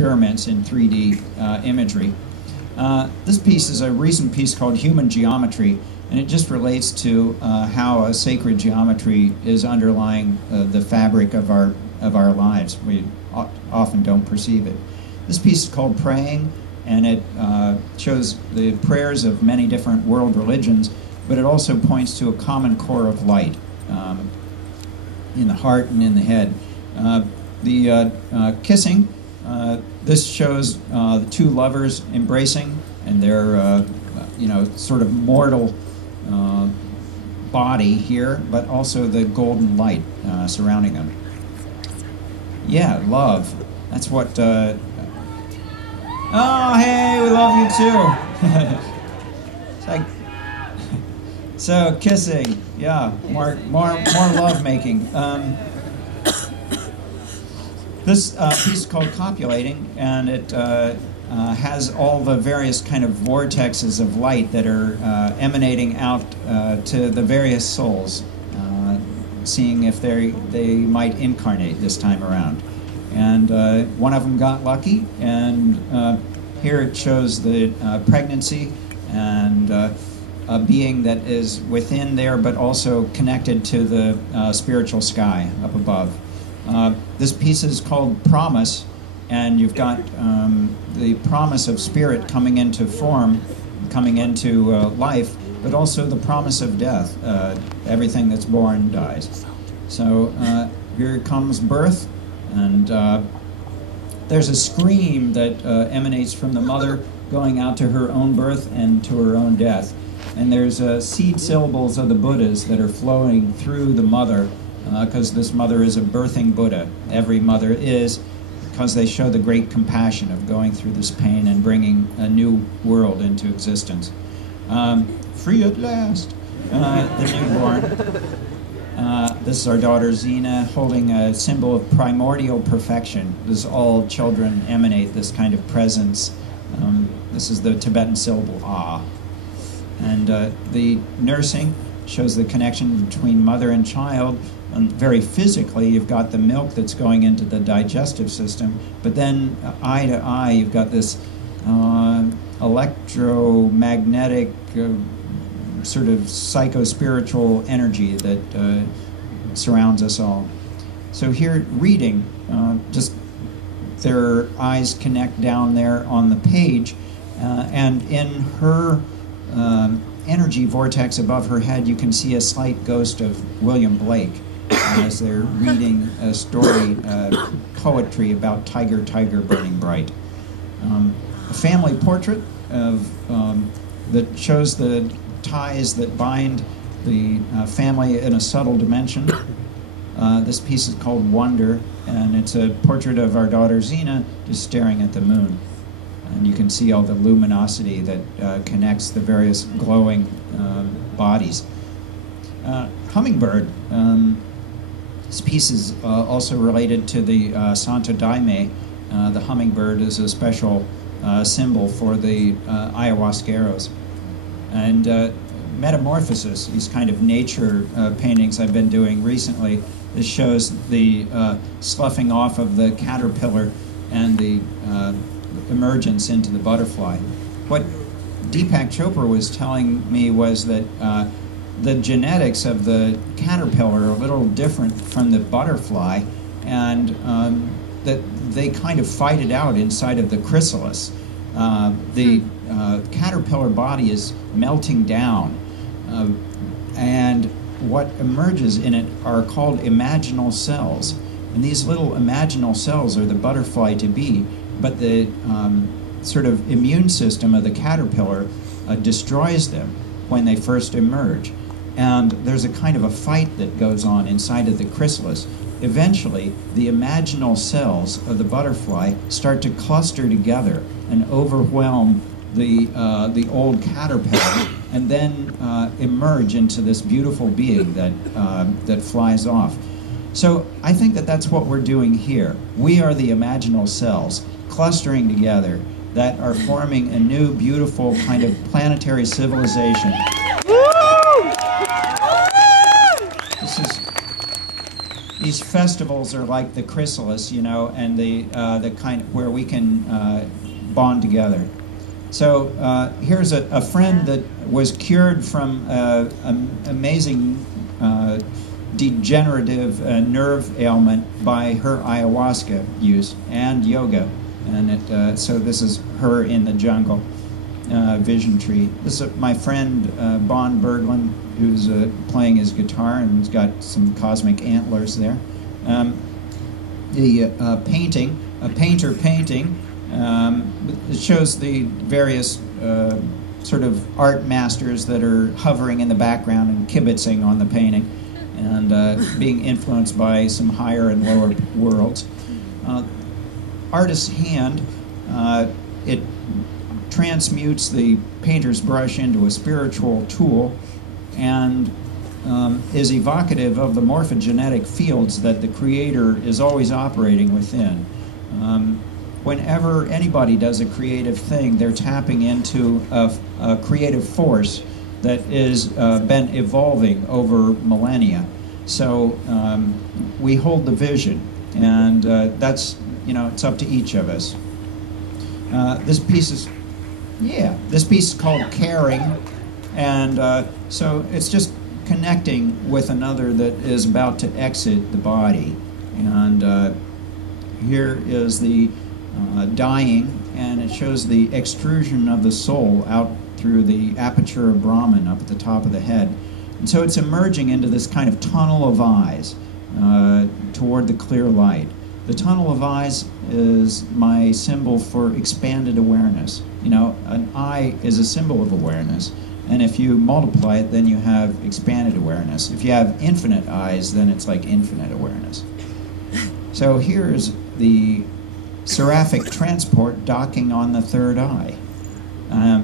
experiments in 3D imagery. This piece is a recent piece called Human Geometry, and it just relates to how a sacred geometry is underlying the fabric of our lives. We often don't perceive it. This piece is called Praying, and it shows the prayers of many different world religions, but it also points to a common core of light in the heart and in the head. The kissing, this shows the two lovers embracing, and their sort of mortal body here, but also the golden light surrounding them. Yeah, love. That's what. Oh, hey, we love you too. It's like, so kissing, yeah, more love making. This piece is called Copulating, and it has all the various kind of vortexes of light that are emanating out to the various souls, seeing if they might incarnate this time around. And one of them got lucky, and here it shows the pregnancy and a being that is within there, but also connected to the spiritual sky up above. This piece is called Promise, and you've got the promise of spirit coming into form, coming into life, but also the promise of death. Everything that's born dies. So here comes birth, and there's a scream that emanates from the mother going out to her own birth and to her own death. And there's seed syllables of the Buddhas that are flowing through the mother, because this mother is a birthing Buddha. Every mother is, because they show the great compassion of going through this pain and bringing a new world into existence. Free at last, the newborn. This is our daughter Zena holding a symbol of primordial perfection. This all children emanate this kind of presence. This is the Tibetan syllable Ah. And the nursing shows the connection between mother and child. And very physically, you've got the milk that's going into the digestive system, but then eye to eye, you've got this electromagnetic sort of psycho-spiritual energy that surrounds us all. So here, reading, just their eyes connect down there on the page, and in her energy vortex above her head, you can see a slight ghost of William Blake as they're reading a story, poetry about Tiger, Tiger, burning bright. A family portrait of that shows the ties that bind the family in a subtle dimension. This piece is called Wonder, and it's a portrait of our daughter Zena just staring at the moon. And you can see all the luminosity that connects the various glowing bodies. Hummingbird. This piece is also related to the Santo Daime. The hummingbird is a special symbol for the ayahuasqueros. And Metamorphosis, these kind of nature paintings I've been doing recently, this shows the sloughing off of the caterpillar and the emergence into the butterfly. What Deepak Chopra was telling me was that the genetics of the caterpillar are a little different from the butterfly, and that they kind of fight it out inside of the chrysalis. The caterpillar body is melting down, and what emerges in it are called imaginal cells. And these little imaginal cells are the butterfly to be, but the sort of immune system of the caterpillar destroys them when they first emerge. And there's a kind of a fight that goes on inside of the chrysalis. Eventually, the imaginal cells of the butterfly start to cluster together and overwhelm the old caterpillar, and then emerge into this beautiful being that flies off. So I think that that's what we're doing here. We are the imaginal cells clustering together that are forming a new, beautiful kind of planetary civilization. these festivals are like the chrysalis, you know, and the kind of where we can bond together. So here's a friend that was cured from an amazing degenerative nerve ailment by her ayahuasca use and yoga. And so this is her in the jungle vision tree. This is my friend Bon Berglund, who's playing his guitar and has got some cosmic antlers there. The painting, a painter painting, it shows the various sort of art masters that are hovering in the background and kibitzing on the painting and being influenced by some higher and lower worlds. Artist's hand, it transmutes the painter's brush into a spiritual tool and is evocative of the morphogenetic fields that the creator is always operating within. Whenever anybody does a creative thing, they're tapping into a creative force that is been evolving over millennia. So we hold the vision, and that's, you know, it's up to each of us. This piece is called Caring, and so it's just connecting with another that is about to exit the body. And here is the dying, and it shows the extrusion of the soul out through the aperture of Brahman up at the top of the head. And so it's emerging into this kind of tunnel of eyes toward the clear light. The tunnel of eyes is my symbol for expanded awareness. You know, an eye is a symbol of awareness, and if you multiply it, then you have expanded awareness. If you have infinite eyes, then it's like infinite awareness. So here's the seraphic transport docking on the third eye.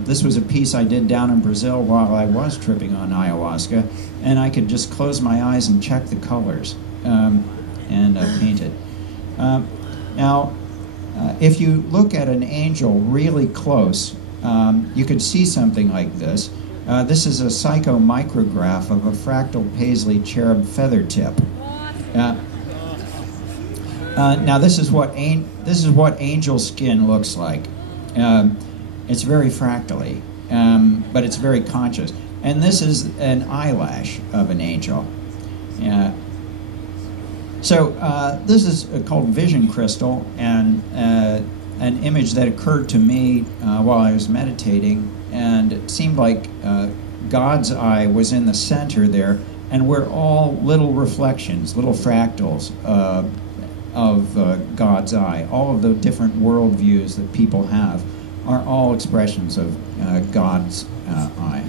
This was a piece I did down in Brazil while I was tripping on ayahuasca, and I could just close my eyes and check the colors and paint it. Now, if you look at an angel really close, you could see something like this. This is a psychomicrograph of a fractal paisley cherub feather tip. Now this is what angel skin looks like. It's very fractally, but it's very conscious. And this is an eyelash of an angel. So this is called Vision Crystal, and an image that occurred to me while I was meditating, and it seemed like God's eye was in the center there, and we're all little reflections, little fractals of God's eye. All of the different worldviews that people have are all expressions of God's eye.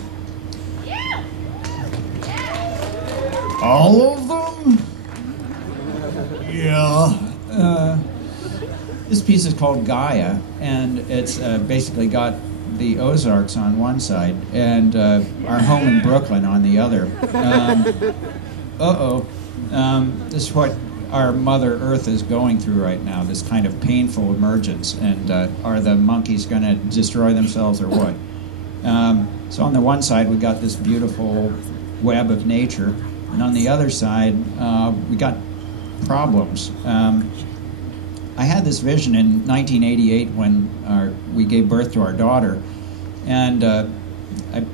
All of them? Yeah. This piece is called Gaia, and it's basically got the Ozarks on one side and our home in Brooklyn on the other. This is what our Mother Earth is going through right now, this kind of painful emergence, and are the monkeys going to destroy themselves or what? So on the one side we got this beautiful web of nature, and on the other side we got problems. I had this vision in 1988 when we gave birth to our daughter, and I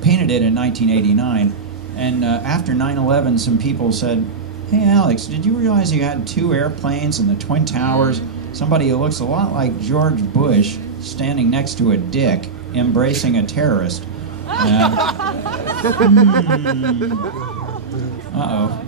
painted it in 1989, and after 9/11 some people said, "Hey Alex, did you realize you had 2 airplanes and the Twin Towers? Somebody who looks a lot like George Bush standing next to a dick embracing a terrorist." Uh-oh.